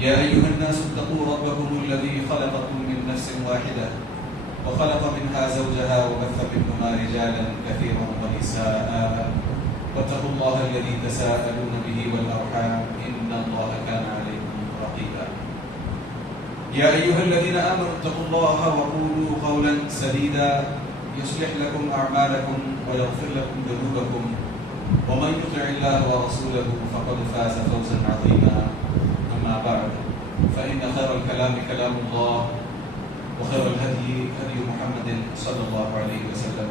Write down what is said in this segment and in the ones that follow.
يا أيها الناس اتقوا ربكم الذي خلقكم من نفس واحدة وخلق منها زوجها وبث منهما رجالا كثيرا ونساء واتقوا الله الذي تساءلون به والأرحام إن الله كان عليكم رقيبا يا أيها الذين آمنوا اتقوا الله وقولوا قولا سديدا يصلح لكم أعمالكم ويغفر لكم ذنوبكم ومن يطع الله ورسوله فقد فاز فوزا عظيما أما بعد فإن خير الكلام كلام الله وخير الهدي هدي محمد صلى الله عليه وسلم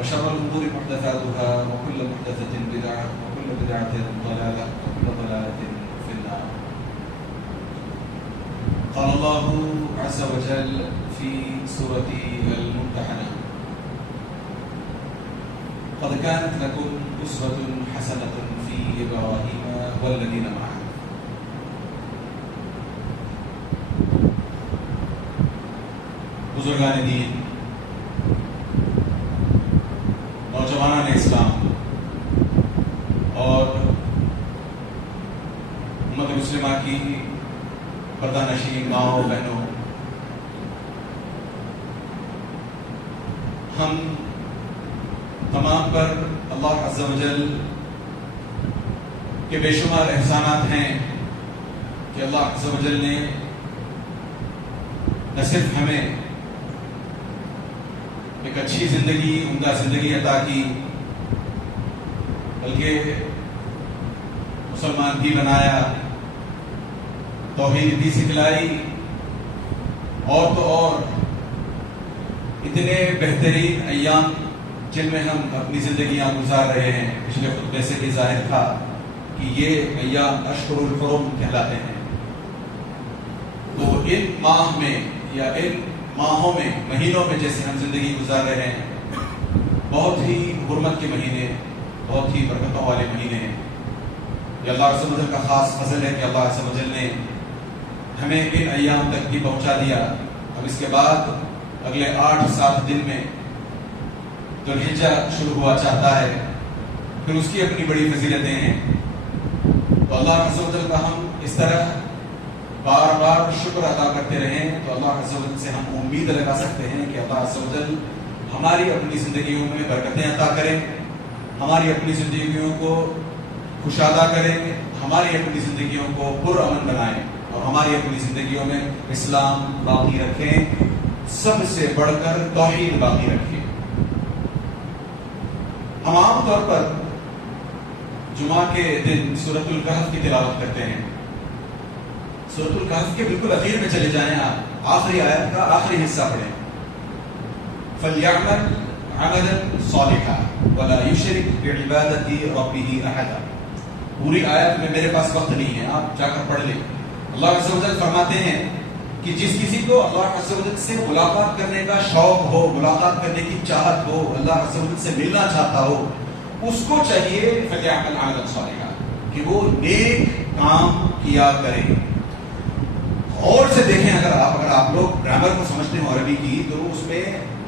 وشر الأمور محدثاتها وكل محدثة بدعة وكل بدعة ضلالة وكل ضلالة في النار. قال الله عز وجل في سورة الممتحنة: قد كانت لكم أسوة حسنة في إبراهيم والذين معه. بزرگان دین، نوجوانان اسلام اور امت مسلمہ کی پردہ نشین ماؤں بہنوں، ہم تمام پر اللہ عز و جل کے بے شمار احسانات ہیں کہ اللہ عز و جل نے نہ صرف ہمیں ایک اچھی زندگی، عمدہ زندگی عطا کی، بلکہ مسلمان بھی بنایا، توحید بھی سکھلائی، اور تو اور اتنے بہترین ایام جن میں ہم اپنی زندگیاں گزار رہے ہیں. پچھلے خطبے سے بھی ظاہر تھا کہ یہ ایام اشہر الحرم کہلاتے ہیں. تو ان ماہ میں یا ان ماہوں میں، مہینوں میں جیسے ہم زندگی گزار رہے ہیں، بہت ہی حرمت کے مہینے، بہت ہی برکتوں والے مہینے ہیں. یہ اللہ عز و جل کا خاص فضل ہے کہ اللہ عز و جل نے ہمیں ان ایام تک بھی پہنچا دیا. اب اس کے بعد اگلے 8-7 دن میں ذوالحجہ شروع ہوا چاہتا ہے، پھر اس کی اپنی بڑی فضیلتیں ہیں. تو اللہ عز و جل کا ہم اس طرح بار بار شکر ادا کرتے رہیں تو اللہ عز و جل سے ہم امید لگا سکتے ہیں کہ اللہ عز و جل ہماری اپنی زندگیوں میں برکتیں عطا کریں، ہماری اپنی زندگیوں کو کشادہ کریں، ہماری اپنی زندگیوں کو پرامن بنائیں اور ہماری اپنی زندگیوں میں اسلام باقی رکھیں، سب سے بڑھ کر توحید باقی رکھیں. ہم عام طور پر جمعہ کے دن سورۃ الکہف کی تلاوت کرتے ہیں. سورۃ الکہف کے بالکل اخیر میں چلے جائیں، آپ آخری آیت کا آخری حصہ پڑھیں: فَلْيَعْمَلْ عَمَلًا صَالِحًا وَلَا يُشْرِكْ بِعِبَادَةِ رَبِّهِ أَحَدًا. پوری آیت میں میرے پاس وقت نہیں ہے، آپ جا کر پڑھ لیں. اللہ عز و جل فرماتے ہیں کہ جس کسی کو اللہ عز و جل سے ملاقات کرنے کا شوق ہو، ملاقات کرنے کی چاہت ہو، اللہ عز و جل سے ملنا چاہتا ہو، اس کو چاہیے فَلْيَعْمَلْ عَمَلًا صَالِحًا کہ وہ نیک کام کیا کرے. اور سے دیکھیں، اگر آپ لوگ گرامر کو سمجھتے ہو عربی کی، تو اس میں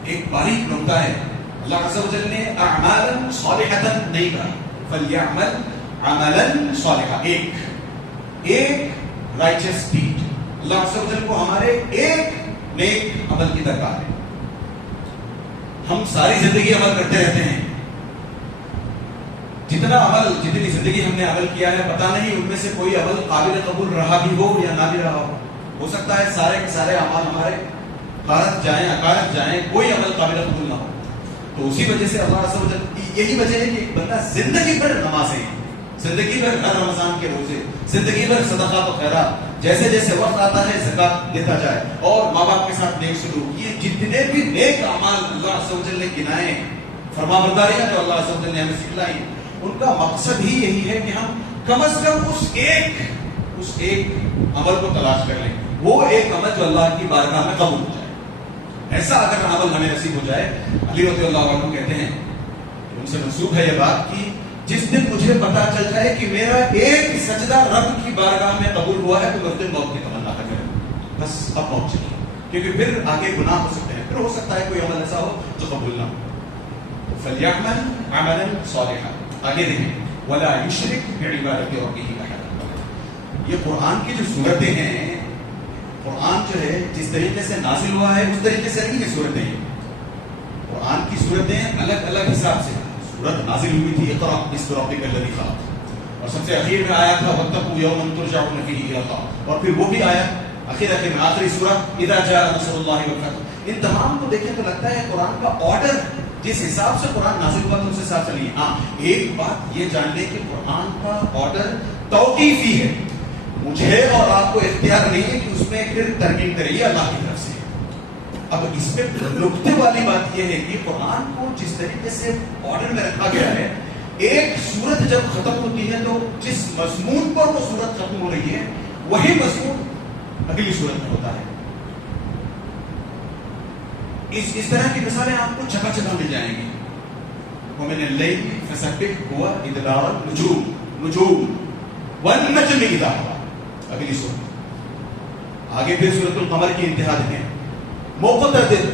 ایک باریک نکتہ ہے. اللہ عز و جل نے اعمالا صالحۃ نہیں کہا، فلیعمل عملا صالحا، ایک رائچس ڈیڈ. اللہ عز و جل کو ہمارے ایک نیک عمل کی درکار ہے. ہم ساری زندگی عمل کرتے رہتے ہیں، جتنی زندگی ہم نے عمل کیا ہے پتہ نہیں ان میں سے کوئی عمل قابل قبول رہا بھی ہو یا نہ بھی رہا ہو سکتا ہے سارے کے سارے اعمال ہمارے غارت جائیں، اکارت جائیں، کوئی عمل قابل قبول نہ ہو. تو اسی وجہ سے اللہ عز و جل، یہی وجہ ہے کہ ایک بندہ زندگی بھر نمازیں، زندگی بھر ہر رمضان کے روزے، زندگی بھر صدقات و خیرات، جیسے جیسے وقت آتا ہے زکات دیتا جائے اور ماں باپ کے ساتھ نیک سلوک، یہ جتنے بھی نیک اعمال اللہ عز و جل نے گنائے، فرما برداریاں جو اللہ عز و جل نے ہمیں سکھلائی، ان کا مقصد ہی یہی ہے کہ ہم کم از کم اس ایک عمل کو تلاش کر لیں، وہ ایک عمل جو اللہ کی بارگاہ میں قبول ہو جائے. ایسا اگر عمل ہمیں نصیب ہو جائے، علی رضی اللہ عنہ کہتے ہیں کہ ان سے منسوب ہے یہ بات کہ جس دن مجھے پتا چل جائے کہ میرا ایک سجدہ رب کی بارگاہ میں قبول ہوا ہے تو میں اس دن موت کی تمنا نہ کروں، بس اب پہنچ چکی، کیونکہ پھر آگے گناہ ہو سکتے ہیں، پھر ہو سکتا ہے کوئی عمل ایسا ہو جو قبول نہ ہو. فَلْيَعْمَلْ عَمَلًا صَالِحًا. آگے دیکھیں وَلَا يُشْرِكْ بِعِبَادَةِ رَبِّهِ أَحَدًا. یہ قرآن کی جو صورتیں ہیں، قرآن جو ہے جس طریقے سے نازل ہوا ہے اس طریقے سے نہیں ہے صورتیں. قرآن کی صورتیں الگ الگ حساب سے. صورت نازل ہوئی تھی اقرأ باسم ربک الذی خلق، اور سب سے اخیر میں آیا تھا واتقوا یوما ترجعون فیہ الی اللہ، اور پھر وہ بھی آیا آخر میں آخری سورہ اذا جاء نصر اللہ والفتح. ان تمام کو دیکھیں تو لگتا ہے قرآن کا آرڈر جس حساب سے قرآن نازل ہوا تو اس حساب سے نہیں. ہاں ایک بات یہ جان لیں کہ قرآن کا آرڈر توقیفی ہے. مجھے اور آپ کو اختیار نہیں ہے کہ اس میں پھر ترمیم کریں، یہ اللہ کی طرف سے. اب اس میں نکتے والی بات یہ ہے کہ قرآن کو جس طریقے سے آرڈر میں رکھا گیا ہے، ایک سورت جب ختم ہوتی ہے تو جس مضمون پر وہ سورت ختم ہو رہی ہے وہی مضمون اگلی سورت میں ہوتا ہے. اس طرح کی مثالیں آپ کو جگہ جگہ مل جائیں گی. وَمِنَ اللَّيْلِ فَسَبِّحْهُ وَإِدْبَارَ النُّجُومِ وَالنَّجْمِ إِذَا هَوَىٰ. اگلی سورت آگے پھر سورۃ القمر کی انتہا دیکھیں. مقتدر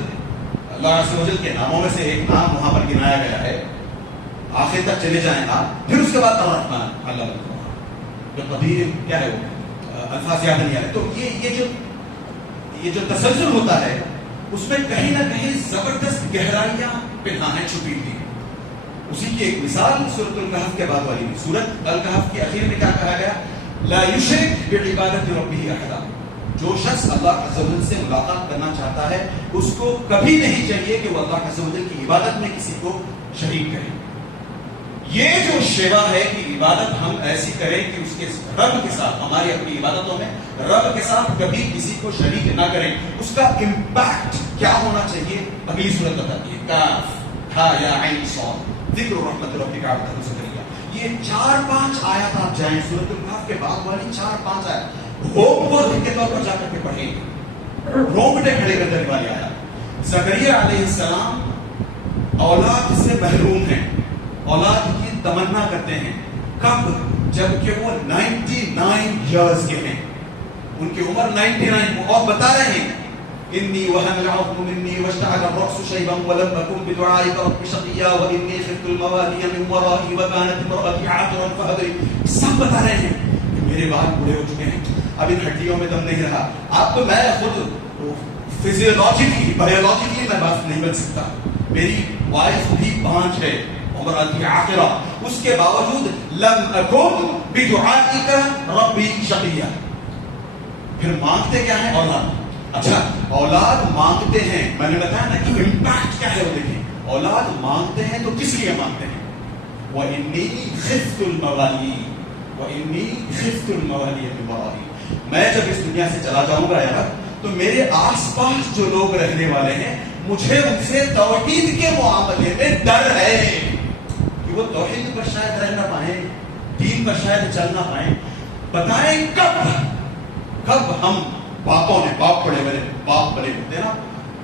اللہ عز و جل کے ناموں میں سے ایک نام وہاں پر گنایا گیا ہے. آخر تک چلے جائیں آپ. پھر اس کے بعد الرحمن، اللہ الرحمن جو قدیر کیا ہے وہ الفاظ یاد نہیں آ رہے. تو یہ جو تسلسل ہوتا ہے اس میں کہیں نہ کہیں زبردست گہرائیاں پنہاں ہیں، چھپی ہوئی. اسی کی ایک مثال سورۃ الکہف کے بعد والی. سورۃ الکہف کے اخیر میں کیا کہا گیا؟ لا یشرک بعبادت ربہ احدا. جو شخص اللہ عز و جل سے ملاقات کرنا چاہتا ہے اس کو کبھی نہیں چاہیے کہ وہ اللہ عز و جل کی عبادت میں کسی کو شریک کرے. یہ جو شیوا ہے کہ عبادت ہم ایسی کریں کہ اس کے رب کے ساتھ، ہماری اپنی عبادتوں میں رب کے ساتھ کبھی کسی کو شریک نہ کریں، اس کا امپیکٹ کیا ہونا چاہیے اگلی صورت بتاتی ہے. کاف ہا یا عین صاد ذکر رحمت ربک عبدہ زکریا. یہ 4-5 آیات آپ جائیں سورۃ الکہف کے بعد والی 4-5 آیات ہوم ورک کے طور پر جا کر کے پڑھیں، رومٹے کھڑے کر دینے والی آیات. زکریا علیہ السلام اولاد سے محروم ہیں، اولاد کی تمنا کرتے ہیں. کب؟ جبکہ وہ 99 ایئرز کے ہیں، ان کی عمر 99. اور بتا رہے ہیں انی وہن العظم منی واشتعل الرأس شیبا ولم اکن بدعائک رب شقیا وانی خفت الموالی من ورائی وکانت امرأتی عاقرا فہب لی. سب بتا رہے ہیں کہ میرے بال بوڑھے ہو چکے ہیں، اب ان ہڈیوں میں دم نہیں رہا. اب تو میں خود فزیولوجیکلی بایولوجیکلی میں بات نہیں بن سکتا، میری وائف بھی 5 ہے امرأتی عاقرا. اس کے باوجود لم اکن بدعائک ربی شقیا. پھر مانگتے کیا ہیں؟ اولاد. اچھا اولاد مانگتے ہیں، میں نے بتایا نا کہ امپیکٹ کیا ہے وہ دیکھیں. اولاد مانگتے ہیں تو کس لیے مانگتے ہیں؟ وَإِنِّي خِفْتُ الْمَوَالِي وَإِنِّي خِفْتُ الْمَوَالِيَ مِنْ وَرَائِي. میں جب اس دنیا سے چلا جاؤں گا یار تو میرے آس پاس جو لوگ رہنے والے ہیں مجھے ان سے توحید کے معاملے میں ڈر ہے کہ وہ توحید پر شاید رہ نہ پائیں، دین پر شاید چل نہ پائیں. بتائیں کب ہم باپوں نے، باپ بڑے ہوتے نا،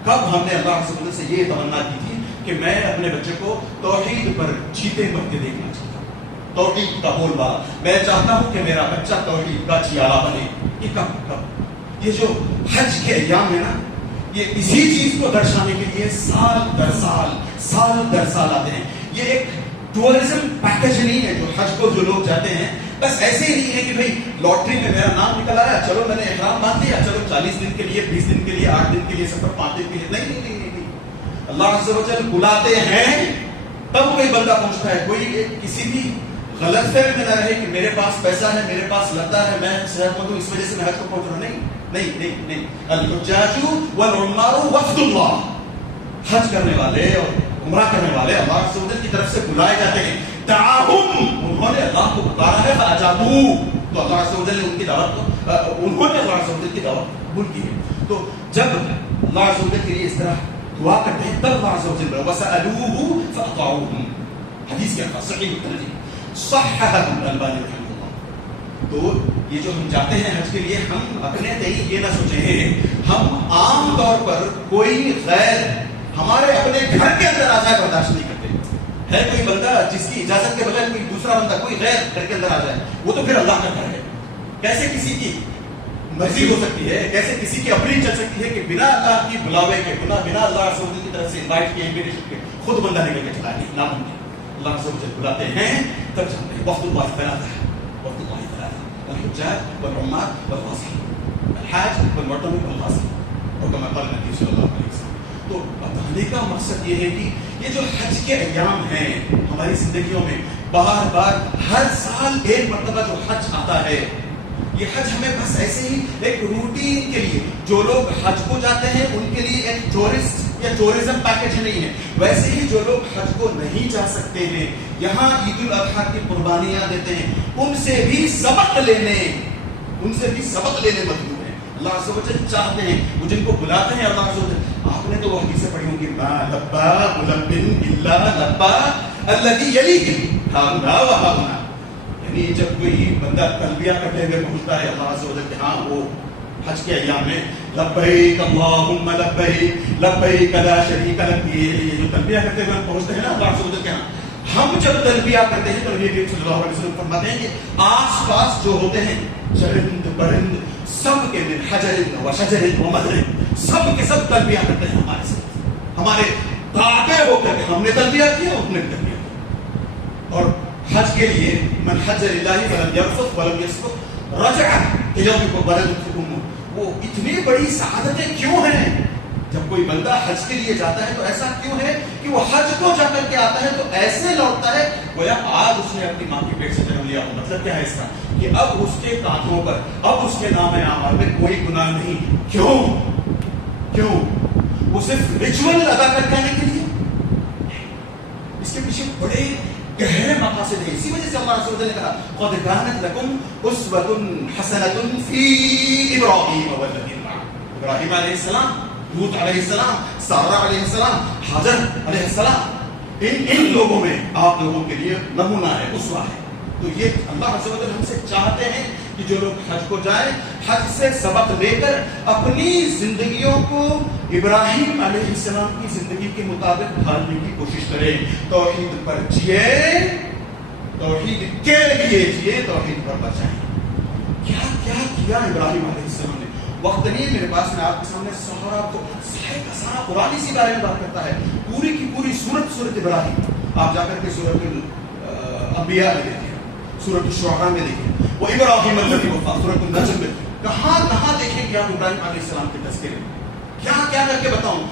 کب ہم نے اللہ عز و جل سے یہ تمنا کی تھی کہ میں اپنے بچے کو توحید پر جیتے مرتے دیکھنا چاہتا ہوں، توحید کا بول بالا. میں چاہتا ہوں کہ میرا بچہ توحید کا چیارہ بنے. یہ کب؟ یہ جو حج کے ایام ہے نا، یہ اسی چیز کو درشانے کے لیے سال در سال آتے ہیں. یہ ایک ٹورزم پیکج نہیں ہے جو حج کو جو لوگ جاتے ہیں بس ایسے ہی نہیں ہے کہ بھئی لاٹری میں میرا نام نکل آیا، چلو میں نے احرام باندھ دیا، چلو 40 دن کے لیے، 20 دن کے لیے، 8 دن کے لیے سفر، 5 دن کے لیے. نہیں. اللہ عز و جل بلاتے ہیں تب کوئی بندہ پہنچتا ہے. کوئی کسی بھی غلط فہمی میں نہ رہے کہ میرے پاس پیسہ ہے، میرے پاس لگتا ہے، میں صحت مند ہوں اس وجہ سے میں حج کو پہنچ رہا ہوں. نہیں. الحجاج والعمار وفد اللہ. حج کرنے والے اور عمرہ کرنے والے اللہ عز و جل کی طرف سے بلائے جاتے ہیں. دعاہم، انہوں نے اللہ کو پکارا ہے، فاجابو، تو اللہ عز و جل نے ان کی دعوت کو، انہوں نے اللہ عز و جل کی دعوت قبول کی ہے. تو جب اللہ عز و جل کے لیے اس طرح دعا کرتے ہیں تب اللہ عز و جل وسألوه فأطاعوه. حدیث کے الفاظ صحیح الترجمہ صححہ الالبانی رحمہ اللہ. تو یہ جو ہم جاتے ہیں حج کے لیے، ہم اپنے تئیں یہ نہ سوچیں، ہم عام طور پر کوئی غیر ہمارے اپنے گھر کے اندر آ جائے برداشت نہیں کرتے. ہے کوئی بندہ جس کی اجازت کے بغیر کوئی دوسرا بندہ، کوئی غیر گھر کے اندر آ جائے، وہ تو پھر اللہ کا گھر ہے. کیسے کسی کی مرضی ہو سکتی ہے، کیسے کسی کی اپنی چل سکتی ہے کہ بنا اللہ کی بلاوے کے، بنا اللہ عز و جل کی طرف سے انوائٹ کیے، انویٹیشن کے خود بندہ نکل کے چلا نہیں، ناممکن. اللہ عز و جل بلاتے ہیں تب جاتے ہیں. وقت اللہ ثلاثہ، وقت اللہ ثلاثہ. الحجاج والعمال والغازين الحاج والمعتمر والغازي اور كما قال النبي صلی اللہ علیہ وسلم. تو بتانے کا مقصد یہ ہے کہ یہ جو حج کے ایام ہیں ہماری زندگیوں میں بار بار ہر سال ایک مرتبہ جو حج آتا ہے, یہ حج ہمیں بس ایسے ہی ایک روٹین کے لیے, جو لوگ حج کو جاتے ہیں ان کے لیے ایک ٹورسٹ یا ٹورزم پیکج نہیں ہے. ویسے ہی جو لوگ حج کو نہیں جا سکتے ہیں, یہاں عید الاضحیٰ کی قربانیاں دیتے ہیں, ان سے بھی سبق لینے مطلوب ہے. اللہ عز و جل چاہتے ہیں, وہ جن کو بلاتے ہیں اللہ عز و جل, آپ نے تو وہ حدیثیں پڑھی ہوں گی, ما لبا ملبن الا لبا الذی یلیہ ہاؤنا و ہاؤنا. یعنی جب کوئی بندہ تلبیہ کرتے ہوئے پہنچتا ہے اللہ عز و جل کے ہاں وہ حج کے ایام میں, لبیک اللہم لبیک لبیک لا شریک لک, یہ جو تلبیہ کرتے ہوئے پہنچتے ہیں نا اللہ عز و جل کے ہاں, ہم جب تلبیہ کرتے ہیں تو نبی کریم صلی اللہ علیہ وسلم فرماتے ہیں کہ آس پاس جو ہوتے ہیں چرند پرند سب کے من حجر و شجر و مدر, سب کے سب تلبیہ کرتے ہیں ہمارے ساتھ, ہمارے تابع ہو کر کے ہم نے تلبیہ کیا, انہوں نے تلبیہ کیا. اور حج کے لیے من حج للہ فلم یرفث ولم یفسق رجع کیوم بلدتکم, وہ اتنی بڑی سعادتیں کیوں ہیں؟ جب کوئی بندہ حج کے لیے جاتا ہے تو ایسا کیوں ہے کہ وہ حج کو جا کر کے آتا ہے تو ایسے لوٹتا ہے گویا آج اس نے اپنی ماں کی پیٹ سے جنم لیا ہو. مطلب کیا ہے اس کا کہ اب اس کے کانٹوں پر, اب اس کے نام اعمال میں کوئی گناہ نہیں. کیوں؟ وہ صرف ریچول ادا کر کے آنے کے لیے. اس کے پیچھے بڑے گہرے مقاصد ہیں. اسی وجہ سے اللہ رسول نے کہا قد كانت لكم اسوة حسنة في ابراہیم والذین معه. ابراہیم علیہ السلام, لوط علیہ السلام, سارہ علیہ السلام, حاجر علیہ السلام, ان لوگوں میں آپ لوگوں کے لیے نمونہ ہے, اسوہ ہے. تو یہ اللہ عز و جل ہم سے چاہتے ہیں کہ جو لوگ حج کو جائیں, حج سے سبق لے کر اپنی زندگیوں کو ابراہیم علیہ السلام کی زندگی کے مطابق ڈھالنے کی کوشش کریں. توحید پر جیے, توحید کے لیے جیے, توحید پر بچائیں. کیا کیا کیا ابراہیم علیہ السلام نے. وقت نہیں میرے پاس, میں آپ کے سامنے سارا سارا قرآن اسی بارے میں بات کرتا ہے. پوری کی پوری سورت ابراہیم آپ جا کر کے سورت الانبیاء میں دیکھیں, سورت الشعراء میں دیکھیں, وہ ابراہیم الذی وفا, سورت النجم میں کہاں دیکھیں کہ آپ ابراہیم علیہ السلام کے تذکرے کیا کر کے بتاؤں.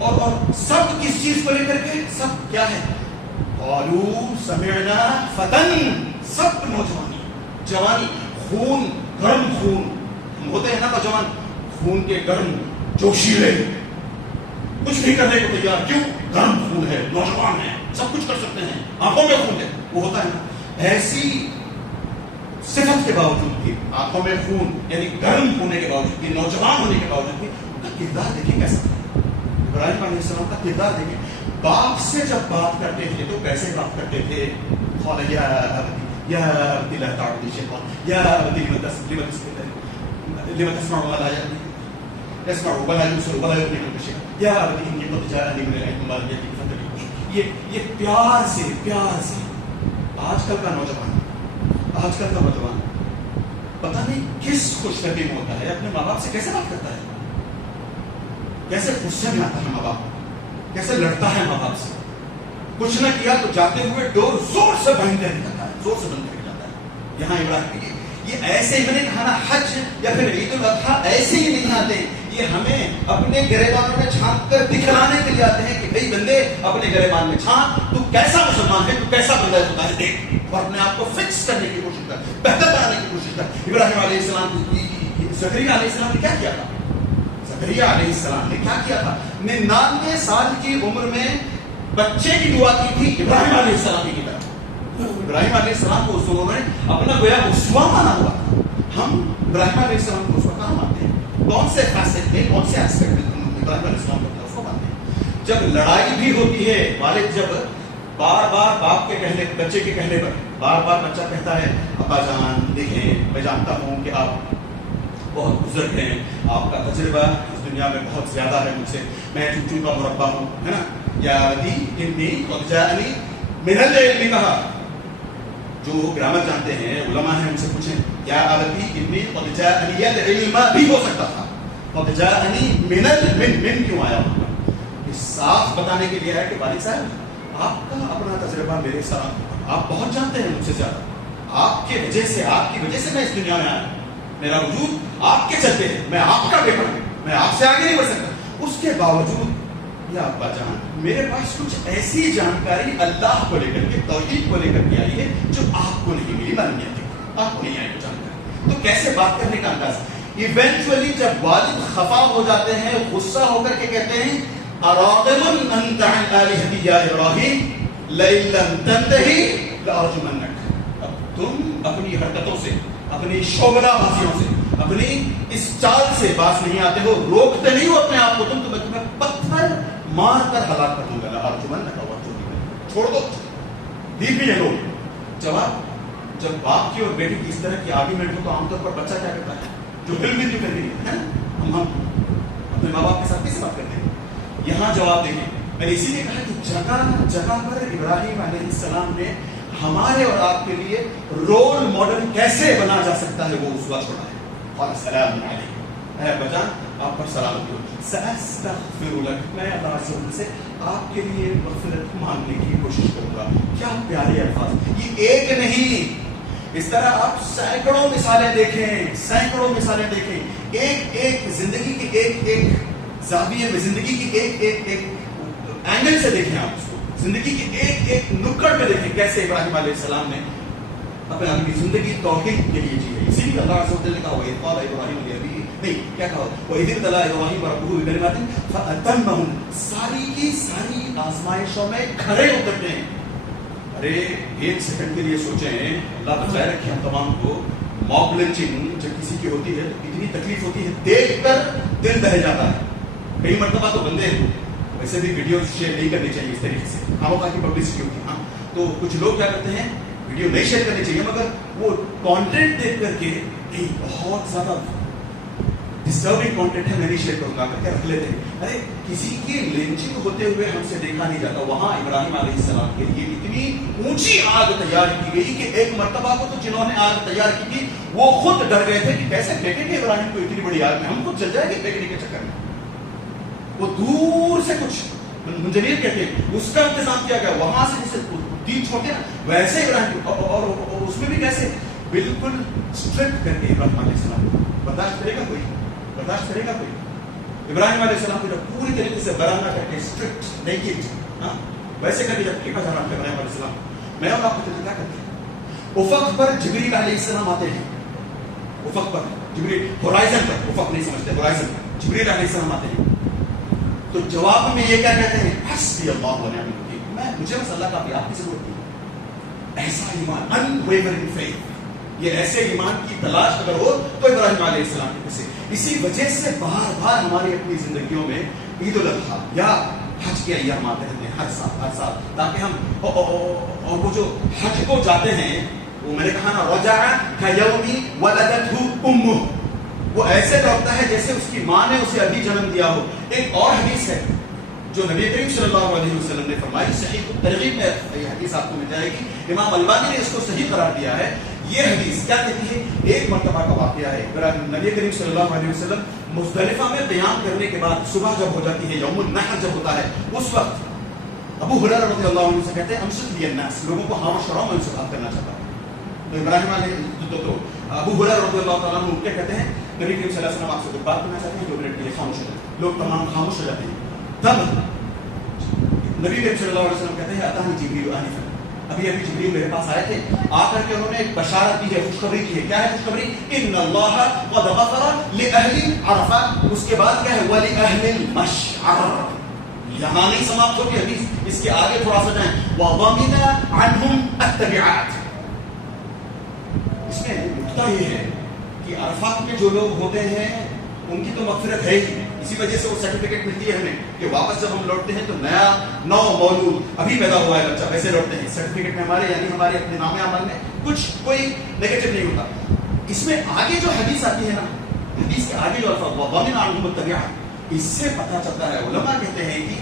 اور سب کس چیز کو لے کر کے, سب کیا ہے, قالوا سمعنا فتن, سب جوانی, خون, گرم خون, ہم ہوتے ہیں نا نوجوان, خون کے گرم جوشیلے, کچھ بھی کرنے کو تیار. کیوں؟ گرم خون ہے, نوجوان ہے, سب کچھ کر سکتے ہیں, آنکھوں میں خون ہے, وہ ہوتا ہے نا. ایسی صفت کے باوجود بھی, آنکھوں میں خون یعنی گرم ہونے کے باوجود بھی, نوجوان ہونے کے باوجود بھی, ان کا کردار دیکھیں کیسا ہے. ابراہیم علیہ السلام کا کردار دیکھیں. باپ سے جب بات کرتے تھے تو کیسے بات کرتے تھے, قال یا ابتی لا تعبد الشیطان, یا ابتی لما تسمع ولا يسمع ولا يبصر ولا يغني عنك شيئا, یا ابتی انی قد جاءنی من العلم ما لم یأتک فاتبعني. یہ پیار سے آج کل کا نوجوان پتہ نہیں کس خوش فہمی میں ہوتا ہے, اپنے ماں باپ سے کیسے بات کرتا ہے, کیسے غصے میں آتا ہے ماں باپ, کیسے لڑتا ہے ماں باپ سے. کچھ نہ کیا تو جاتے ہوئے ڈور زور سے بند کر جاتا ہے, زور سے بند کر جاتا ہے. یہاں ابراہیم یہ ایسے ہی, میں نے کہا نا, حج یا پھر عید الاضحیٰ ایسے ہی نہیں آتے, یہ ہمیں اپنے گریبان میں چھانک کر دکھلانے کے لیے آتے ہیں کہ بھئی بندے اپنے گریبان میں چھانک, تو کیسا مسلمان ہے, تو کیسا بندہ ہے, دیکھ, اور اپنے آپ کو فکس کرنے کی کوشش کر, بہتر بنانے کی کوشش کر. ابراہیم علیہ السلام, زکریا علیہ السلام نے کیا کیا تھا, زکریا علیہ السلام نے کیا کیا تھا, 99 سال کی عمر میں بچے کی دعا کی تھی ابراہیم علیہ السلام کی طرف. ابراہیم علیہ السلام کو انہوں نے اپنا گویا اسوہ مانا ہوا تھا. ہم ابراہیم علیہ السلام کو اسوہ کہاں مانتے ہیں, کون سے فیصد میں, کون سے ایسپیکٹ میں ابراہیم علیہ السلام کو اسوہ مانتے ہیں. جب لڑائی بھی ہوتی ہے, والد جب بار باپ کے کہنے, بچے کے کہنے پر بار بچہ کہتا ہے ابا جان دیکھیں میں جانتا ہوں کہ آپ بہت بزرگ ہیں, آپ کا تجربہ اس دنیا میں بہت زیادہ ہے مجھ سے, میں چوچو کا مربع ہوں, ہے نا. یا ابتی انی قد جاءنی من العلم, کہا جو گرامر جانتے ہیں علماء ہیں ان سے پوچھیں, یا ابتی انی قد جاءنی العلم بھی ہو سکتا تھا, قد جاءنی من من کیوں آیا وہاں پر, صاف بتانے کے لیے ہے کہ والد صاحب آپ کا اپنا تجربہ میرے ساتھ, آپ بہت جانتے ہیں مجھ سے زیادہ, آپ کی وجہ سے میں اس دنیا میں آیا. میرا وجود آپ کے چلتے ہیں, میں آپ کا پیپر ہوں, میں آپ سے آگے نہیں بڑھ سکتا. اس کے باوجود یا ابا جان میرے پاس کچھ ایسی جانکاری اللہ کو لے کر کے, توحید کو لے کر کے آئی ہے جو آپ کو نہیں ملی, آپ کو نہیں آئی وہ جانکاری. تو کیسے بات کرنے کا انداز. ایونچولی جب والد خفا ہو جاتے ہیں, غصہ ہو کر کے کہتے ہیں اراغب انت عن آلہتی یا ابراہیم لئن لم تنتہی لارجمنک. اب تم اپنی حرکتوں سے, اپنی شوگلا بازیوں سے, اپنی اس چال سے باز نہیں آتے ہو, روکتے نہیں ہو اپنے آپ کو, تمہیں پتھر مار کر ہلاک کر دوں گا. لارجمنک چھوڑ دو, لیو می الون. جواب, جب باپ کی اور بیٹی کی اس طرح کی آرگیومنٹ ہو تو عام طور پر بچہ کیا کرتا ہے, جو ہل مل کر رہی ہے نا, ہم اپنے ماں باپ کے ساتھ کیسے بات کرتے ہیں. یہاں جواب دیکھیں, میں نے اسی لیے کہا کہ جگہ جگہ پر ابراہیم علیہ السلام نے ہمارے اور آپ کے لیے رول ماڈل کیسے بنا جا سکتا ہے وہ اسوہ چھوڑا ہے. قال السلام علیکم, اے بجان آپ پر سلامتی ہو. سأستغفر لک, میں اللہ عز و جل سے آپ کے لیے مغفرت مانگنے کی کوشش کروں گا. کیا پیارے الفاظ, یہ ایک نہیں, اس طرح آپ سینکڑوں مثالیں دیکھیں, ایک ایک زندگی کی ایک ایک زاویے میں, زندگی کی ایک ایک اینگل سے دیکھیں, آپ اس کو زندگی کی ایک ایک نکڑ میں دیکھیں کیسے ابراہیم علیہ السلام نے اپنی زندگی توحید کے لیے جی ہے. اسی لیے اللہ عز و جل نے کہا وَإِذْ قَالَ إِبْرَاهِيمُ لِأَبِيهِ, نہیں کیا کہا, وَإِذِ ابْتَلَىٰ إِبْرَاهِيمَ رَبُّهُ بِكَلِمَاتٍ فَأَتَمَّهُنَّ. ساری کی ساری آزمائشوں میں کھڑے اترتے ہیں. ارے ایک سیکنڈ کے لیے سوچیں, اللہ بچائے رکھے ہم تمام کو, موب لنچنگ جب کسی کی ہوتی ہے اتنی تکلیف ہوتی ہے, دیکھ کر دل دہل جاتا ہے. کئی مرتبہ تو بندے ویسے بھی ویڈیو شیئر نہیں کرنی چاہیے اس طریقے سے, خاموخواہ کی پبلسٹی ہوتی ہے. ہاں تو کچھ لوگ کیا کرتے ہیں, ویڈیو نہیں شیئر کرنی چاہیے, مگر وہ کانٹینٹ دیکھ کر کے بہت زیادہ ڈسٹربنگ کانٹینٹ ہے, میں نہیں شیئر کروں گا کر کے رکھ لیتے ہیں. ارے کسی کی لنچنگ ہوتے ہوئے ہم سے دیکھا نہیں جاتا. وہاں ابراہیم علیہ السلام کے لیے اتنی اونچی آگ تیار کی گئی کہ ایک مرتبہ کو تو جنہوں نے آگ تیار کی تھی وہ خود ڈر گئے تھے کہ کیسے پھینکیں گے ابراہیم کو اتنی بڑی آگ میں, ہم خود جل جائیں گے پھینکنے کے چکر میں. وہ دور سے کچھ منجنیر کہتے ہیں, اس کا انتظام کیا گیا. وہاں سے جسے تین چھوڑتے ہیں ویسے ابراہیم, اور اس میں بھی کیسے بالکل اسٹرکٹ کر کے ابراہیم علیہ السلام برداشت کرے گا کوئی, برداشت کرے گا کوئی. ابراہیم علیہ السلام کو جب پوری طریقے سے برہنہ کر کے اسٹرکٹ نیکڈ, ہاں ویسے کر کے جب پھینکا جا رہا ہے ابراہیم علیہ السلام, میں اور آپ کو کیا کرتے ہیں. افق پر جبریل علیہ السلام آتے ہیں, افق پر جبریل, ہورائزن پر, افق نہیں سمجھتے, ہورائزن پر جبریل علیہ السلام آتے ہیں. تو جواب میں یہ کیا کہتے ہیں, حسبی اللہ ونعم الوکیل, میں مجھے بس اللہ کا بھی, آپ کی ضرورت نہیں. ایسا ایمان, unwavering faith, یہ ایسے ایمان کی تلاش اگر ہو تو ابراہیم علیہ السلام کے سے. اسی وجہ سے بار بار ہماری اپنی زندگیوں میں عید الاضحیٰ یا حج کے ایام آتے رہتے ہیں ہر سال, تاکہ ہم اور وہ جو حج کو جاتے ہیں, وہ میں نے کہا نا, رجع کیوم ولدتہ امہ, وہ ایسے لوٹتا ہے جیسے اس کی ماں نے اسے ابھی جنم دیا ہو. ایک اور حدیث ہے جو نبی کریم صلی اللہ علیہ وسلم نے فرمائی, صحیح ترغیب میں یہ حدیث آپ کو مل جائے گی, امام البانی نے اس کو صحیح قرار دیا ہے. یہ حدیث کیا کہتی ہے, ایک مرتبہ کا واقعہ ہے. نبی کریم صلی اللہ علیہ وسلم مزدلفہ میں قیام کرنے کے بعد صبح جب ہو جاتی ہے, یوم النحر جب ہوتا ہے, اس وقت ابو ہریرہ رضی اللہ عنہ سے کہتے ہیں امسک لی الناس, لوگوں کو خاموش کراؤ, میں ان سے بات کرنا چاہتا ہوں. تو ابراہیم علیہ تو ابو ہریرہ رضی اللہ تعالیٰ عنہ کیا کہتے ہیں, نبی کریم صلی اللہ علیہ وسلم آپ سے کچھ بات کرنا چاہتے ہیں, 2 منٹ کے لیے خاموش ہو جاتے ہیں. لوگ تمام خاموش ہو جاتے ہیں. تب نبی کریم صلی اللہ علیہ وسلم کہتے ہیں اتانی جبریل آنفا, ابھی جبریل میرے پاس آئے تھے, آ کر کے انہوں نے ایک بشارت دی ہے, خوشخبری کی ہے. کیا ہے خوشخبری, ان اللہ قد غفر لاہل عرفہ. اس کے بعد کیا ہے, ولاہل المشعر. یہاں نہیں سماپت ہوتی حدیث, اس کے آگے تھوڑا سا جائیں, وضمن عنہم التبعات. اس میں نکتہ یہ ہے کہ عرفات میں جو لوگ ہوتے ہیں ان کی تو مغفرت ہے ہی, اسی وجہ سے وہ سرٹیفکیٹ ملتی ہے ہمیں کہ واپس جب ہم لوٹتے ہیں تو نیا نو مولود ابھی پیدا ہوا ہے بچہ, ویسے لوٹتے ہیں. سرٹیفکیٹ میں ہمارے یعنی ہمارے اپنے نام عمل میں کچھ کوئی نیگیٹو نہیں ہوتا. اس میں آگے جو حدیث آتی ہے نا, حدیث کے آگے جو الفاظ وضمن عنہم التبعات, اس سے پتہ چلتا ہے, علماء کہتے ہیں کہ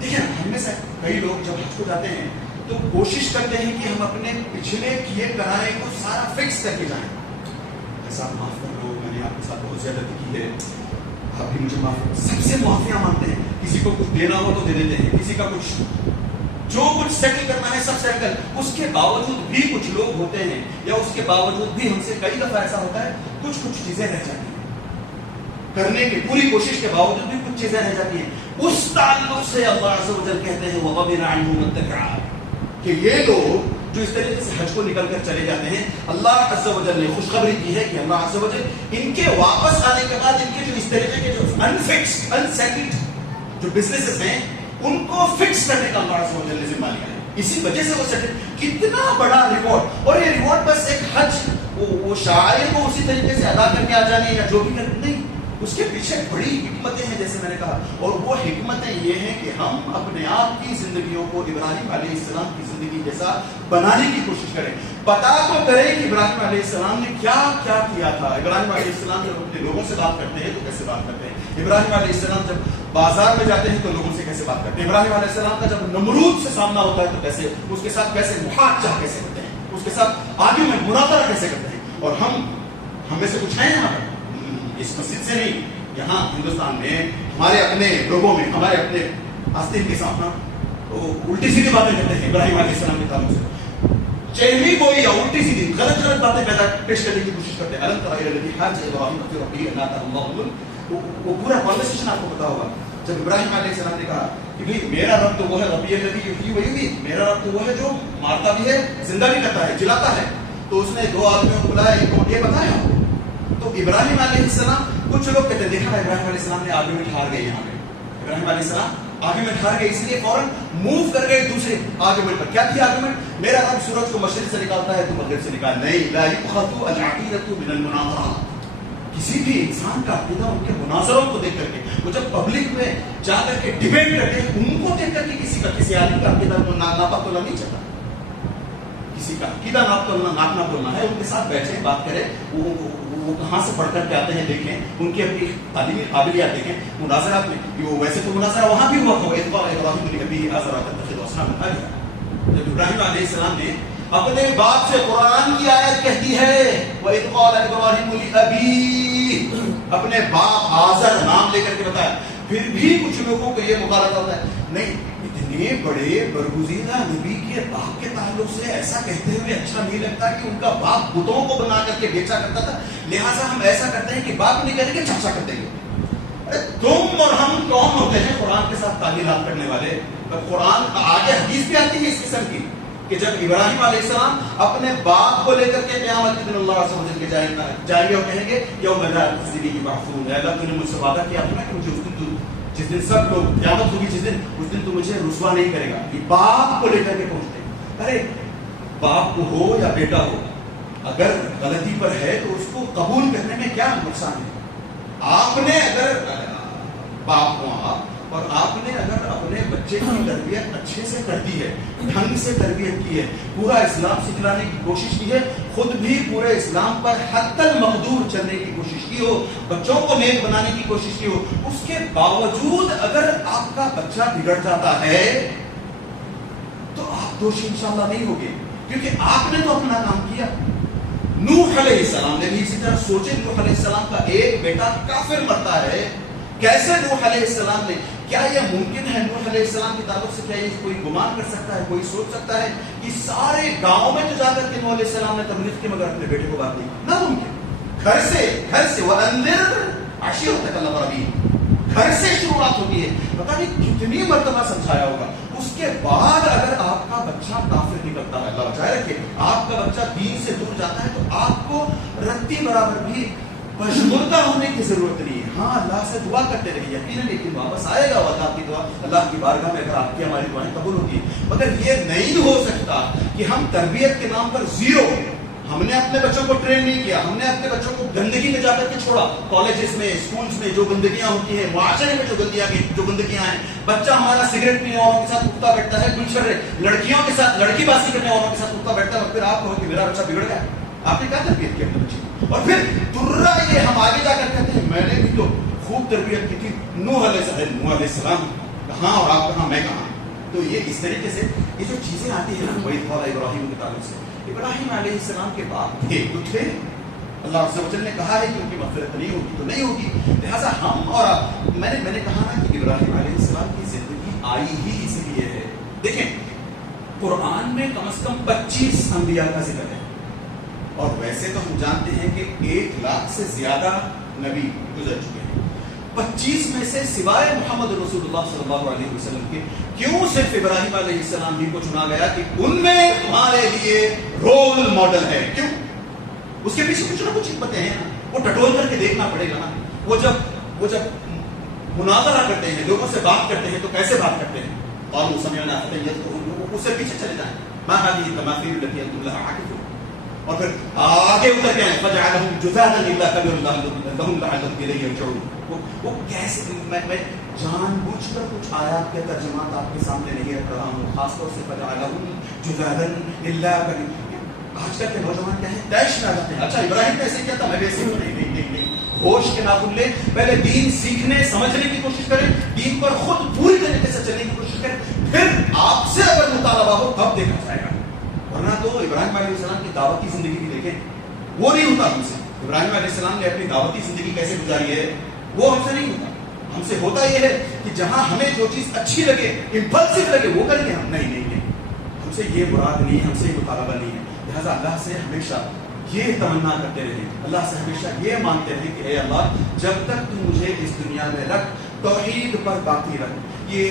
دیکھیں ہم میں سے کئی لوگ جب حج کو جاتے ہیں تو کوشش کرتے ہیں کہ ہم اپنے پچھلے کیے کرائے کو سارا فکس کر کے جائیں. ایسا معاف کر لو, میں نے آپ کے ساتھ بہت زیادتی کی ہے, آپ بھی مجھے معاف کرو. سب سے معافیاں مانگتے ہیں, کسی کو کچھ دینا ہو تو دے دیتے ہیں, کسی کا کچھ جو کچھ سیٹل کرنا ہے سب سیٹل، اس کے باوجود بھی کچھ لوگ ہوتے ہیں یا اس کے باوجود بھی ہم سے کئی دفعہ ایسا ہوتا ہے کچھ چیزیں رہ جاتی ہیں، کرنے کی پوری کوشش کے باوجود بھی کچھ چیزیں رہ جاتی ہیں۔ اس تعلق سے اللہ عز و جل کہتے ہیں وَغَضِرَ عَنْهُمُ التَّكْرَارِ، کہ یہ لوگ جو اس طریقے سے حج کو نکل کر چلے جاتے ہیں، اللہ عز و جل نے خوشخبری کی ہے کہ اللہ عز و جل ان کے واپس آنے کے بعد ان کے جو اس طریقے کے جو انفکسڈ انسیٹلڈ جو بزنسز ہیں ان کو فکس کرنے کا اللہ عز و جل نے ذمہ لیا ہے۔ اسی وجہ سے وہ سیٹل، کتنا بڑا ریوارڈ، اور یہ ریوارڈ بس ایک حج وہ شاعر کو اسی طریقے سے ادا کر کے آ جانے یا جو بھی کر نہیں، اس کے پیچھے بڑی حکمتیں ہیں جیسے میں نے کہا، اور وہ حکمتیں یہ ہیں کہ ہم اپنے آپ کی زندگیوں کو ابراہیم علیہ السلام کی زندگی جیسا بنانے کی کوشش کریں، پتا تو کریں کہ ابراہیم علیہ السلام نے کیا کیا کیا تھا۔ ابراہیم علیہ السلام جب اپنے لوگوں سے بات کرتے ہیں تو کیسے بات کرتے ہیں، ابراہیم علیہ السلام جب بازار میں جاتے ہیں تو لوگوں سے کیسے بات کرتے ہیں، ابراہیم علیہ السلام کا جب نمرود سے سامنا ہوتا ہے تو کیسے اس کے ساتھ کیسے محاجہ کیسے کرتے ہیں، اس کے ساتھ آرگیومنٹ مناظرہ کیسے کرتے ہیں۔ اور ہم میں سے کچھ ہیں یہاں پر، اس مسجد سے نہیں، یہاں ہندوستان میں ہمارے اپنے لوگوں میں، ہمارے اپنے آستین کے سامنے الٹی سیدھی باتیں کرتے ہیں ابراہیم علیہ السلام کے تعلق سے، چہمی کوئی یا الٹی سیدھی غلط باتیں پیش کرنے کی کوشش کرتے ہیں۔ الم تر الی الذی حاج ابراہیم فی ربہ ان آتاہ اللہ الملک، وہ پورا کنورسیشن آپ کو پتا ہوگا جب ابراہیم علیہ السلام نے کہا کہ بھئی میرا رب تو وہ ہے ربی الذی یحیی و یمیت، میرا رب تو وہ ہے جو مارتا بھی ہے زندہ بھی کرتا ہے جلاتا ہے، تو اس نے دو آدمیوں کو بلایا، ایک کو یہ بتایا، تو ابراہیم علیہ السلام، کچھ لوگ کہتے ہیں دیکھا ابراہیم علیہ السلام نے آرگیومنٹ ہار گئے، یہاں پہ ابراہیم علیہ السلام آرگیومنٹ ہار گئے، اس لیے فوراً موو کر گئے دوسرے آرگیومنٹ پر۔ کیا تھی آرگیومنٹ؟ میرا رب سورج کو مشرق سے نکالتا ہے تو مغرب سے نکال، نہیں، لا یؤخذ العقیدۃ من المناظرات، کسی بھی انسان کا عقیدہ ان کے مناظروں کو دیکھ کر کے، وہ جب پبلک میں جا کر کے ڈیبیٹ کرتے ہیں ان کو دیکھ کر کے کسی کا کسی عالم کا عقیدہ ناپا تولا نہیں چلتا، کسی کا عقیدہ ناپنا بولنا ہے، ان کے ساتھ بیٹھیں بات کریں، وہ کہاں سے پڑھ کر کے آتے ہیں دیکھیں، ان کی اپنی تعلیمی قابلیت دیکھیں، مناظرات میں ویسے تو مناظرہ وہاں بھی ہوا تھا، ابراہیم لابیہ آزر تتخذ اصناما آلہۃ، جب ابراہیم علیہ السلام نے اپنے باپ سے، قرآن کی آیت کہتی ہے وَإِذْ قَالَ إِبْرَاهِيمُ لِأَبِيهِ، اپنے باپ آزر نام لے کر کے بتایا، پھر بھی کچھ لوگوں کو یہ مغالطہ ہوتا ہے، نہیں اتنے بڑے برگزیدہ نبی کے باپ کے تعلق سے ایسا کہتے ہوئے اچھا نہیں لگتا کہ ان کا باپ بتوں کو بنا کر کے بیچا کرتا تھا، لہٰذا ہم ایسا کرتے ہیں کہ باپ نہیں کہیں گے چاچا کر دیں گے۔ تم اور ہم کون ہوتے ہیں قرآن کے ساتھ تعلیمات کرنے والے؟ قرآن آگے حدیث بھی آتی ہے اس قسم کی کہ جب ابراہیم علیہ السلام اپنے باپ کو لے کر کے قیامت کے دن اللہ عز و جل کے جائیں گے اور کہیں گے یوم لا تخزی بعثون، اللہ تو نے مجھ سے وعدہ کیا تھا کہ مجھے جس دن سب لوگ قیامت ہوگی، جس دن تو مجھے رسوا نہیں کرے گا۔ یہ باپ کو لے کر کے پہنچتے ہیں، ارے باپ کو ہو یا بیٹا ہو، اگر غلطی پر ہے تو اس کو قبول کرنے میں کیا نقصان ہے؟ آپ نے اگر باپ ہو آپ، اور آپ نے اگر اپنے بچے کی تربیت اچھے سے کر دی ہے، ڈھنگ سے تربیت کی ہے، پورا اسلام سکھلانے کی کوشش کی ہے، خود بھی پورے اسلام پر حتی المقدور چلنے کی کوشش کی ہو، بچوں کو نیک بنانے کی کوشش کی ہو، اس کے باوجود اگر آپ کا بچہ بگڑ جاتا ہے تو آپ دوشی انشاءاللہ نہیں ہوگے، کیونکہ آپ نے تو اپنا کام کیا۔ نوح علیہ السلام نے بھی اسی طرح سوچے، نوح علیہ السلام کا ایک بیٹا کافر مرتا ہے، کیسے نوح علیہ السلام نے، کیا یہ ممکن ہے نوح علیہ السلام کے تعلق سے، کیا یہ کوئی گمان کر سکتا ہے، کوئی سوچ سکتا ہے کہ سارے گاؤں میں جو جا کر کے نوح علیہ السلام نے تبلیغ کی مگر اپنے بیٹے کو بات نہیں؟ ناممکن۔ گھر سے وَأَنذِرْ عَشِيرَتَكَ الْأَقْرَبِينَ، گھر سے شروعات ہوتی ہے، پتہ نہیں کتنی مرتبہ سمجھایا ہوگا، اس کے بعد اگر آپ کا بچہ کافر نکلتا ہے، اللہ بچائے رکھے، آپ کا بچہ دین سے دور جاتا ہے تو آپ کو رتی برابر بھی بشمردہ ہونے کی ضرورت نہیں ہے۔ ہاں اللہ سے دعا کرتے رہیے یقیناً، لیکن واپس آئے گا وقت آپ کی دعا اللہ کی بارگاہ میں، اگر آپ کی ہماری دعائیں قبول ہوگی، مگر یہ نہیں ہو سکتا کہ ہم تربیت کے نام پر زیرو، ہم نے اپنے بچوں کو ٹرین نہیں کیا، ہم نے اپنے بچوں کو گندگی میں جا کر کے چھوڑا، کالجز میں، اسکولز میں جو گندگیاں ہوتی ہیں، معاشرے میں جو گندگیاں ہیں، بچہ ہمارا سگریٹ پینے والوں کے ساتھ اٹھتا بیٹھتا ہے، گلشن لڑکیوں کے ساتھ، لڑکی بازی کرنے والوں کے ساتھ اٹھتا بیٹھتا ہے، اور پھر آپ کہو کہ میرا بچہ بگڑ گیا، آپ نے کیا تربیت کی اپنے بچے کی؟ اور پھر ترا یہ ہم آگے جا کر کہتے ہیں میں نے بھی تو خوب تربیت کی تھی، نوح علیہ السلام کہاں اور آپ کہاں، میں کہاں؟ تو یہ اس طریقے سے یہ جو چیزیں آتی ہیں نا وَإِذْ قَالَ ابراہیم کے تعلق سے، ابراہیم علیہ السلام کے باپ تھے تو تھے، اللہ عز و جل نے کہا ہے کہ ان کی مغفرت نہیں ہوگی تو نہیں ہوگی، لہٰذا ہم اور آپ، میں نے کہا نا کہ ابراہیم علیہ السلام کی زندگی آئی ہی اس لیے ہے۔ دیکھیں قرآن میں کم از کم 25 انبیاء کا ذکر ہے، اور ویسے تو ہم جانتے ہیں کہ 1 لاکھ سے زیادہ نبی گزر چکے ہیں۔ 25 میں سے سوائے محمد رسول اللہ صلی اللہ علیہ وسلم کے کیوں صرف ابراہیم علیہ السلام ہی کو چنا گیا کہ ان میں تمہارے لیے رول ماڈل ہے؟ کیوں؟ اس کے پیچھے کچھ نہ کچھ حکمتیں ہیں، وہ ٹٹول کر کے دیکھنا پڑے گا نا۔ وہ جب مناظرہ کرتے ہیں، لوگوں سے بات کرتے ہیں، تو کیسے بات کرتے ہیں؟ اور سمعنا فتیت، اس سے پیچھے چلے جائیں، ما هذه التماثيل التي انتم لها عاكفون، اور پھر آگے اتر کے فجعلهم جذاذا الا كبر لهم لعلهم اليه يرجعون۔ وہ کیسے، میں جان بوجھ کر کچھ آیات کے ترجمات آپ کے سامنے نہیں رکھ رہا ہوں، خاص طور سے فجعلهم جذاذا الا كبر۔ آج کل کے نوجوان کیا ہے، طیش میں آ جاتے ہیں، اچھا ابراہیم نے ایسے کیا تھا، میں بھی ایسے ہوں۔ نہیں، ہوش کے ناخن لے، پہلے دین سیکھنے سمجھنے کی کوشش کریں، دین پر خود پوری طریقے سے چلنے کی کوشش کریں، پھر آپ سے اگر مطالبہ ہو تب دیکھا جائے گا، ورنہ تو ابراہیم علیہ السلام کی دعوتی زندگی بھی دیکھیں، وہ نہیں ہوتا ہم سے۔ ابراہیم علیہ السلام نے اپنی دعوتی زندگی کیسے گزاری ہے، وہ ہم سے نہیں ہوتا۔ ہم سے ہوتا یہ ہے کہ جہاں ہمیں جو چیز اچھی لگے، امپلسو لگے، وہ کریں گے ہم۔ نہیں، ہم سے یہ مراد نہیں ہے، ہم سے یہ مطالبہ نہیں ہے۔ لہٰذا اللہ سے ہمیشہ یہ تمنا کرتے رہیں، اللہ سے ہمیشہ یہ مانتے رہیں کہ اے اللہ، جب تک تو مجھے اس دنیا میں رکھ، توحید پر باقی رکھ۔ یہ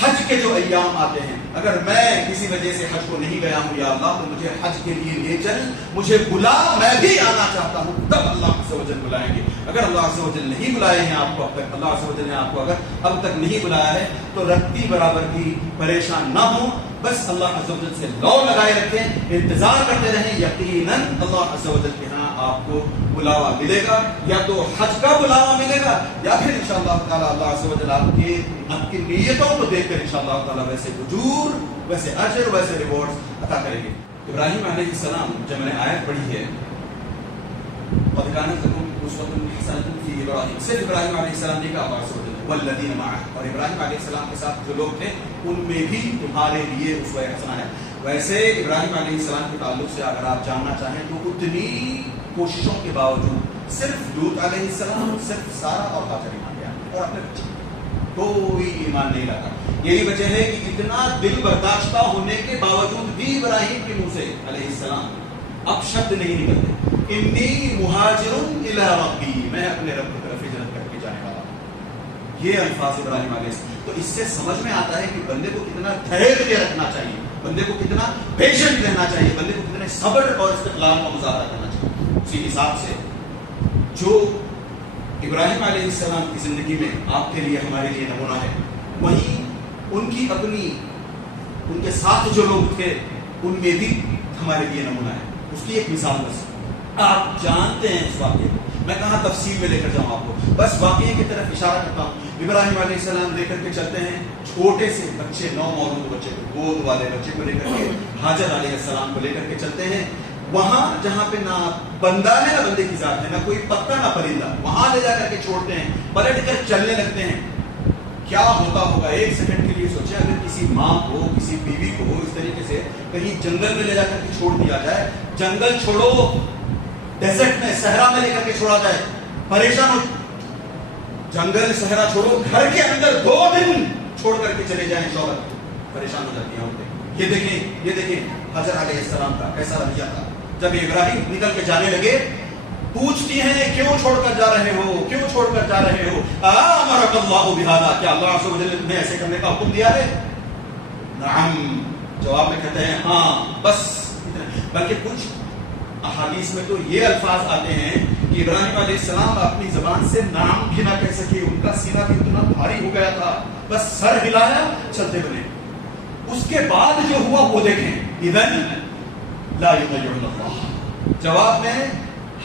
حج کے جو ایام آتے ہیں، اگر میں کسی وجہ سے حج کو نہیں گیا ہوں یا اللہ، تو مجھے حج کے لیے لے چل، مجھے بلا، میں بھی آنا چاہتا ہوں، تب اللہ عز و جل بلائیں گے۔ اگر اللہ عز و جل نہیں بلائے ہیں آپ کو اب تک، اللہ عز و جل نے آپ کو اگر اب تک نہیں بلایا ہے، تو رتی برابر بھی پریشان نہ ہوں، بس اللہ عز و جل سے لو لگائے رکھیں، انتظار کرتے رہیں، یقیناً اللہ عز و جل کے ہاں آپ کو بلاوا ملے گا، یا تو حج کا بلاوا ملے گا، یا پھر انشاءاللہ تعالی اللہ عز و جل آپ کی نیتوں کو دیکھ کر انشاءاللہ تعالی ویسے اجور، ویسے اجر، ویسے ریوارڈز عطا کریں گے۔ ابراہیم علیہ السلام، جب میں نے آیت پڑھی ہے قد كانت لكم اسوة حسنة في ابراہیم، صرف ابراہیم علیہ السلام نے کہا اللہ عز و جل والذین معه، اور ابراہیم علیہ السلام کے ساتھ جو لوگ تھے ان میں بھی تمہارے لیے اسوہ حسنہ ہے۔ ویسے ابراہیم علیہ السلام کے تعلق سے اگر آپ جاننا چاہیں تو اتنی کوششوں کے باوجود صرف لوط علیہ السلام، صرف سارا اور ہاجر ایمان لے آئے، اور اپنے بچے کوئی ایمان نہیں لاتا۔ یہی وجہ ہے کہ اتنا دل برداشتہ ہونے کے باوجود بھی ابراہیم کے منہ سے علیہ السلام اب شبد نہیں نکلتے، انی مہاجر الی ربی، میں اپنے رب کی طرف ہجرت کر کے جانے والا ہوں۔ یہ الفاظ ابراہیم علیہ السلام، تو اس سے سمجھ میں آتا ہے کہ بندے کو کتنا دھیرج رکھنا چاہیے، بندے کو کتنا پیشنٹ رہنا چاہیے، بندے کو کتنے صبر اور استقلال کا مظاہرہ کرنا چاہیے۔ اسی حساب سے جو ابراہیم علیہ السلام کی زندگی میں آپ کے لیے، ہمارے لیے نمونہ ہے، وہیں ان کی اپنی، ان کے ساتھ جو لوگ تھے ان میں بھی ہمارے لیے نمونہ ہے۔ اس کی ایک مثال بس، آپ جانتے ہیں اس واقعے کو، میں کہاں تفصیل میں لے کر جاؤں آپ کو، بس واقعے کی طرف اشارہ کرتا ہوں۔ ابراہیم علیہ السلام لے کر کے چلتے ہیں چھوٹے سے بچے، 9 مولود بچے کو، گود والے بچے کو لے کر کے، حاجر علیہ السلام کو لے کر کے چلتے ہیں وہاں جہاں پہ نہ بندہ ہے نہ بندے کی ذات ہے، نہ کوئی پتا نہ پرندہ، وہاں لے جا کر کے چھوڑتے ہیں، پلٹ کر چلنے لگتے ہیں۔ کیا ہوتا ہوگا، ایک سیکنڈ کے لیے سوچیں، اگر کسی ماں کو، کسی بیوی کو اس طریقے سے کہیں جنگل میں لے جا کر کے چھوڑ دیا جائے، جنگل چھوڑو، ڈیزرٹ میں، صحرا میں لے کر کے چھوڑا جائے، پریشان ہو، جنگل صحرا چھوڑو، گھر کے اندر 2 دن چھوڑ کر کے چلے جائیں، شوہر پریشان ہو جاتی ہیں عورتیں۔ یہ دیکھیں حضرت علیہ السلام کا کیسا رویہ تھا۔ جب ابراہیم نکل کے جانے لگے، پوچھتی ہیں کیوں چھوڑ کر جا رہے ہو، کیوں چھوڑ کر جا رہے ہو، امرک اللہ بہذا، کیا اللہ عز و جل نے ایسے کرنے کا حکم دیا ہے؟ نعم، جواب میں کہتے ہیں ہاں، بس بلکہ کچھ احادیث میں تو یہ الفاظ آتے ہیں کہ ابراہیم علیہ السلام اپنی زبان سے نام بھی نہ کہہ سکے، ان کا سینہ بھی اتنا بھاری ہو گیا تھا، بس سر ہلایا چلتے بنے۔ اس کے بعد جو ہوا وہ دیکھیں، اذن لا یضیع اللہ، جواب میں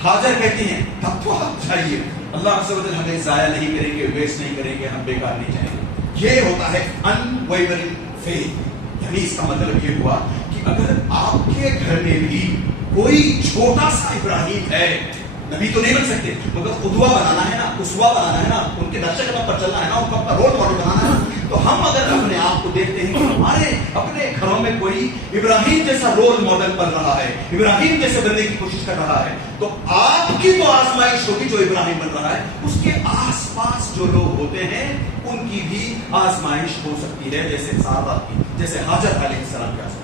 حاجر کہتی ہیں تب تو آپ جائیے، اللہ عز و جل ہمیں ضائع نہیں کریں گے، ویسٹ نہیں کریں گے، ہم بیکار نہیں جائیں گے۔ یہ ہوتا ہے unwavering faith، یعنی اس کا مطلب یہ ہوا کہ اگر آپ کے گھر میں بھی کوئی چھوٹا سا ابراہیم ہے، نبی تو نہیں بن سکتے مگر قدوہ بنانا ہے نا، اسوہ بنانا ہے نا، ان کے نقشے قدم پر چلنا ہے نا، ان کو اپنا رول ماڈل بنانا ہے نا، تو ہم اگر اپنے آپ کو دیکھتے ہیں کہ ہمارے اپنے گھروں میں کوئی ابراہیم جیسا رول ماڈل بن رہا ہے، ابراہیم جیسے بننے کی کوشش کر رہا ہے، تو آپ کی تو آزمائش ہوگی جو ابراہیم بن رہا ہے، اس کے آس پاس جو لوگ ہوتے ہیں ان کی بھی آزمائش ہو سکتی ہے، جیسے سارہ کی، جیسے حاجر علیہ السلام کی آزمائش۔